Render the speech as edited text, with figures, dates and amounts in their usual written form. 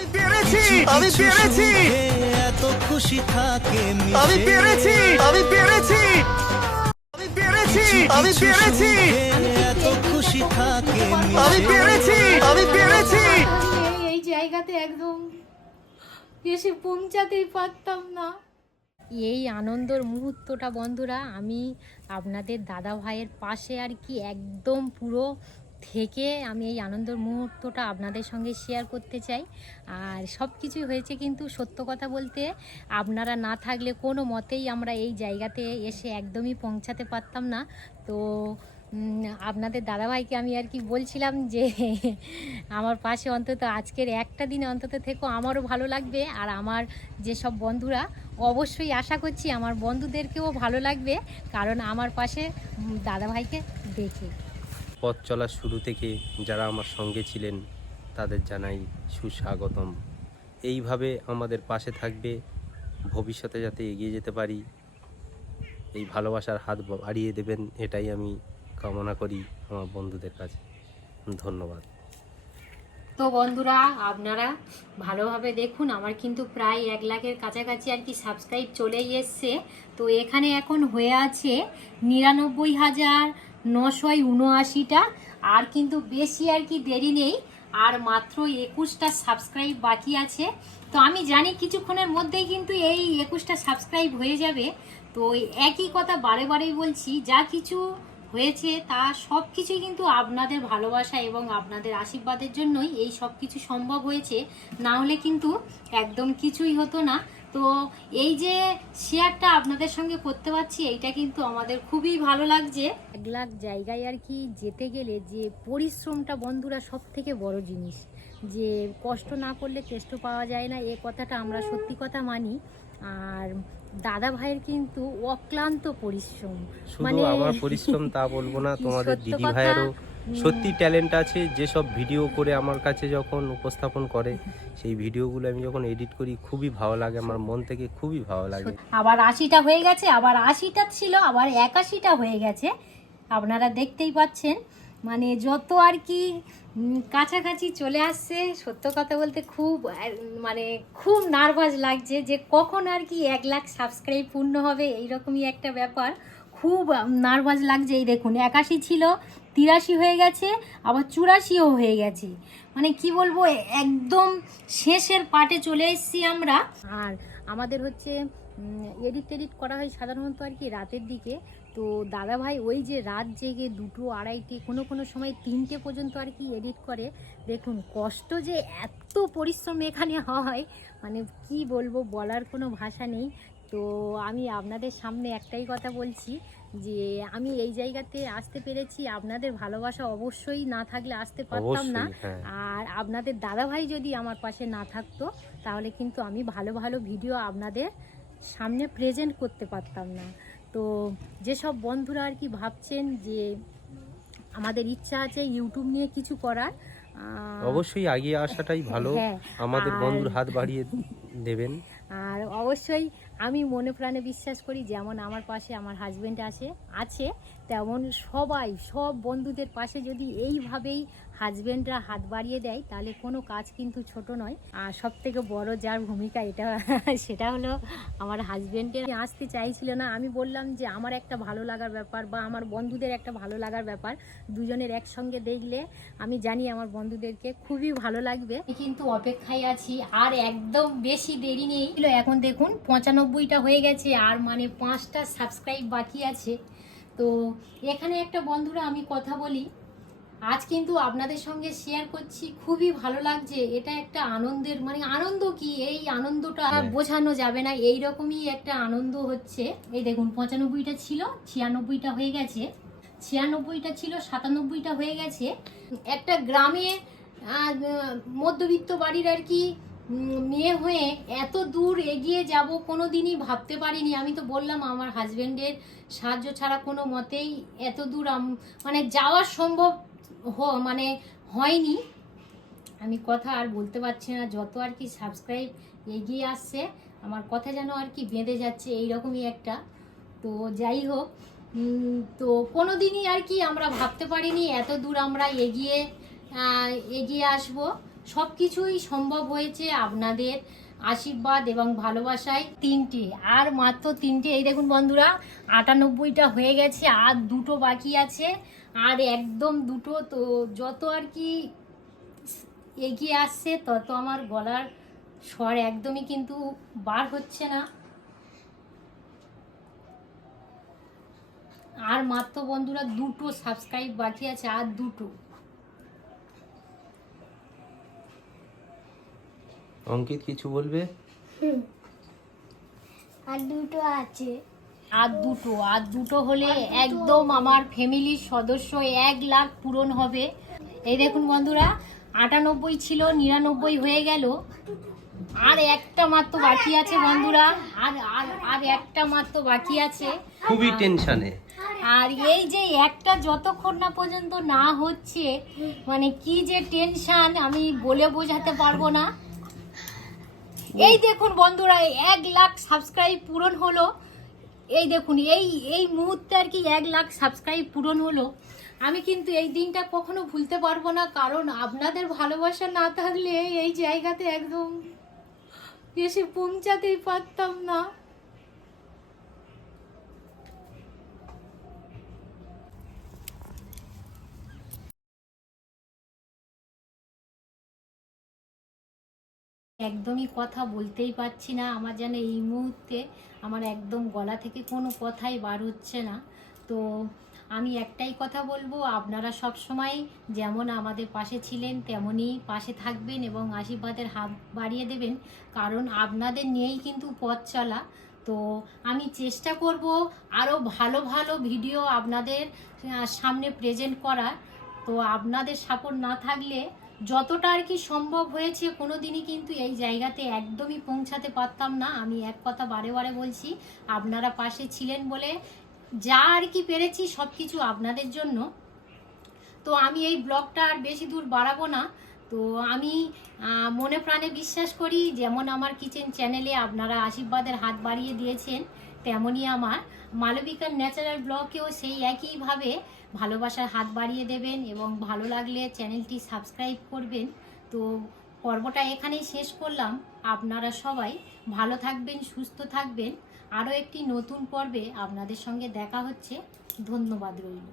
আমি পেরেছি এত খুশি থাকে আমি পেরেছি আমি পেরেছি আমি পেরেছি আমি পেরেছি এত খুশি থাকে আমি পেরেছি আমি পেরেছি এই জায়গাতে একদম এসে পৌঁছাতেই পারতাম না। এই আনন্দের মুহূর্তটা বন্ধুরা আমি আপনাদের দাদা ভাইয়ের পাশে আর কি একদম পুরো থেকে আমি এই আনন্দের মুহূর্তটা আপনাদের সঙ্গে শেয়ার করতে চাই। আর সব কিছুই হয়েছে কিন্তু সত্য কথা বলতে আপনারা না থাকলে কোনো মতেই আমরা এই জায়গাতে এসে একদমই পৌঁছাতে পারতাম না। তো আপনাদের দাদাভাইকে আমি আর কি বলছিলাম যে আমার পাশে অন্তত আজকের একটা দিনে অন্তত থেকেও আমারও ভালো লাগবে, আর আমার যেসব বন্ধুরা অবশ্যই আশা করছি আমার বন্ধুদেরকেও ভালো লাগবে, কারণ আমার পাশে দাদাভাইকে দেখে। পথ চলার শুরু থেকে যারা আমার সঙ্গে ছিলেন তাদের জানাই সুস্বাগতম। এইভাবে আমাদের পাশে থাকবে, ভবিষ্যতে যাতে এগিয়ে যেতে পারি এই ভালোবাসার হাত বাড়িয়ে দেবেন, এটাই আমি কামনা করি আমার বন্ধুদের কাছে। ধন্যবাদ। তো বন্ধুরা আপনারা ভালোভাবে দেখুন, আমার কিন্তু প্রায় 1 লাখের কাছাকাছি আর কি সাবস্ক্রাইব চলেই এসছে। তো এখানে এখন হয়ে আছে 99,979টা, আর কিন্তু বেশি আর কি দেরি নেই, আর মাত্র 21টা সাবস্ক্রাইব বাকি আছে। তো আমি জানি কিছুক্ষণের মধ্যেই কিন্তু এই 21টা সাবস্ক্রাইব হয়ে যাবে। তো একই কথা বারে বারেই বলছি, যা কিছু হয়েছে তা সব কিছুই কিন্তু আপনাদের ভালোবাসা এবং আপনাদের আশীর্বাদের জন্যই এই সব কিছু সম্ভব হয়েছে, না হলে কিন্তু একদম কিছুই হতো না। তো এই যে শেয়ারটা আপনাদের সঙ্গে করতে পারছি এইটা কিন্তু আমাদের খুবই ভালো লাগছে। 1 লাখ জায়গায় আর কি যেতে গেলে যে পরিশ্রমটা বন্ধুরা সব থেকে বড় জিনিস, যে কষ্ট না করলে কেষ্ট পাওয়া যায় না, এ কথাটা আমরা সত্যি কথা মানি। আর দাদা ভাইয়ের কিন্তু অক্লান্ত পরিশ্রম, শুধু আমার পরিশ্রম তা বলবো না, তোমাদের দিদি ভাইয়েরও সত্যি ট্যালেন্ট আছে। যেসব ভিডিও করে আমার কাছে যখন উপস্থাপন করে সেই ভিডিওগুলো আমি যখন এডিট করি খুবই ভালো লাগে, আমার মন থেকে খুবই ভালো লাগে। আবার 80টা হয়ে গেছে, আবার 80টা ছিল, আবার 81টা হয়ে গেছে, আপনারা দেখতেই পাচ্ছেন। মানে যত আর কি কাছাকাছি চলে আসছে, সত্য কথা বলতে খুব নার্ভাস লাগছে যে কখন আর কি 1 লাখ সাবস্ক্রাইব পূর্ণ হবে, এইরকমই একটা ব্যাপার। খুব নার্ভাস লাগছে। এই দেখুন 81 ছিল, 83 হয়ে গেছে, আবার 84ও হয়ে গেছে। মানে কি বলবো, একদম শেষের পার্টে চলে এসেছি আমরা। আর আমাদের হচ্ছে এডিট করা হয় সাধারণত আর কি রাতের দিকে। তো দাদাভাই ওই যে রাত জেগে 2টো 2:30 কোনো সময় 3টে পর্যন্ত আর কি এডিট করে। দেখুন কষ্ট যে এত পরিশ্রম এখানে হয়, মানে কি বলবো, বলার কোনো ভাষা নেই। তো আমি আপনাদের সামনে একটাই কথা বলছি যে আমি এই জায়গাতে আসতে পেরেছি আপনাদের ভালোবাসা অবশ্যই না থাকলে আসতে পারতাম না। আর আপনাদের দাদাভাই যদি আমার পাশে না থাকতো তাহলে কিন্তু আমি ভালো ভালো ভিডিও আপনাদের সামনে প্রেজেন্ট করতে পারতাম না। তো যেসব বন্ধুরা আর কি ভাবছেন যে আমাদের ইচ্ছা আছে ইউটিউব নিয়ে কিছু করার, অবশ্যই এগিয়ে আসাটাই ভালো, আমাদের বন্ধুর হাত বাড়িয়ে দেবেন। আর অবশ্যই আমি মনে প্রাণে বিশ্বাস করি যেমন আমার পাশে আমার হাজব্যান্ড আছে তেমন সব বন্ধুদের পাশে যদি এইভাবেই হাজব্যান্ডরা হাত বাড়িয়ে দেয় তাহলে কোনো কাজ কিন্তু ছোট নয়। আর সব থেকে বড় যার ভূমিকা সেটা হলো আমার হাজব্যান্ডের। আসতে চাইছিল না, আমি বললাম যে আমার একটা ভালো লাগার ব্যাপার বা আমার বন্ধুদের একটা ভালো লাগার ব্যাপার, দুজনের একসঙ্গে দেখলে আমি জানি আমার বন্ধুদেরকে খুবই ভালো লাগবে। কিন্তু অপেক্ষায় আছি, আর একদম বেশি দেরি নেই। এখন দেখুন 95টা হয়ে গেছে, আর মানে 5টা সাবস্ক্রাইব বাকি আছে। তো এখানে একটা বন্ধুরা আমি কথা বলি, আজ কিন্তু আপনাদের সঙ্গে শেয়ার করছি, খুবই ভালো লাগছে। এটা একটা আনন্দের, মানে আনন্দ কি, এই আনন্দটা বোঝানো যাবে না, এইরকমই একটা আনন্দ হচ্ছে। এই দেখুন 95টা ছিল, 96টা হয়ে গেছে, 96টা ছিল, 97টা হয়ে গেছে। একটা গ্রামে মধ্যবিত্ত বাড়ির আর কি মেয়ে হয়ে এত দূর এগিয়ে যাব কোনোদিনই ভাবতে পারিনি। আমি তো বললাম আমার হাজব্যান্ডের সাহায্য ছাড়া কোনো মতেই এত দূর মানে যাওয়া সম্ভব হয়নি। আমি কথা আর বলতে পারছি না, যত আর কি সাবস্ক্রাইব এগিয়ে আসছে আমার কথা যেন আর কি বেঁধে যাচ্ছে, এইরকমই একটা। তো যাই হোক, তো কোনোদিনই আর কি আমরা ভাবতে পারিনি এত দূর আমরা এগিয়ে আসব। সব কিছুই সম্ভব হয়েছে আপনাদের আশীর্বাদ এবং ভালোবাসায়। 3টে, আর মাত্র 3টে। এই দেখুন বন্ধুরা, 98টা হয়ে গেছে, আর 2টো বাকি আছে, আর একদম 2টো। তো যত আর কি এগিয়ে আসছে তত আমার গলার স্বর একদমই কিন্তু বার হচ্ছে না। আর মাত্র বন্ধুরা 2টো সাবস্ক্রাইব বাকি আছে, আর 2টো। অঙ্কিত কিছু বলবে? আর 2টো আছে। আর দুটো হলে একদম আমার ফ্যামিলির সদস্য 1 লাখ পূরণ হবে। এই দেখুন বন্ধুরা, 98 ছিল, 99 হয়ে গেল, আর একটা মাত্র বাকি আছে বন্ধুরা, আর একটা মাত্র বাকি আছে। খুবই টেনশনে। আর এই যে একটা যতক্ষণ না পর্যন্ত না হচ্ছে, মানে কি যে টেনশন আমি বলে বোঝাতে পারবো না। এই দেখুন বন্ধুরা, 1 লাখ সাবস্ক্রাইব পূরণ হলো। এই দেখুন, এই মুহূর্তে আর কি 1 লাখ সাবস্ক্রাইব পূরণ হলো। আমি কিন্তু এই দিনটা কখনো ভুলতে পারবো না, কারণ আপনাদের ভালোবাসা না থাকলে এই জায়গাতে একদম এসে পৌঁছাতেই পারতাম না। একদমই কথা বলতেই পারছি না, আমার যেন এই মুহূর্তে আমার একদম গলা থেকে কোনো কথাই বার হচ্ছে না। তো আমি একটাই কথা বলবো, আপনারা সব সময় যেমন আমাদের পাশে ছিলেন তেমনই পাশে থাকবেন এবং আশীর্বাদের হাত বাড়িয়ে দেবেন, কারণ আপনাদের নিয়েই কিন্তু পথ চলা। তো আমি চেষ্টা করব আরও ভালো ভালো ভিডিও আপনাদের সামনে প্রেজেন্ট করার। তো আপনাদের সাপোর্ট না থাকলে যতটা আর কি সম্ভব হয়েছে, কোনো দিনই কিন্তু এই জায়গাতে একদমই পৌঁছাতে পারতাম না। আমি এক কথা বারে বারে বলছি, আপনারা পাশে ছিলেন বলে যা আর কি পেরেছি সব কিছু আপনাদের জন্য। তো আমি এই ব্লগটা আর বেশি দূর বাড়াবো না। তো আমি মনে প্রাণে বিশ্বাস করি, যেমন আমার কিচেন চ্যানেলে আপনারা আশীর্বাদের হাত বাড়িয়ে দিয়েছেন, তেমনই আমার মালবিকার ন্যাচারাল ব্লগেও সেই একইভাবে ভালোবাসার হাত বাড়িয়ে দেবেন এবং ভালো লাগলে চ্যানেলটি সাবস্ক্রাইব করবেন। তো পর্বটা এখানেই শেষ করলাম। আপনারা সবাই ভালো থাকবেন, সুস্থ থাকবেন। আরও একটি নতুন পর্বে আপনাদের সঙ্গে দেখা হচ্ছে। ধন্যবাদ রইল।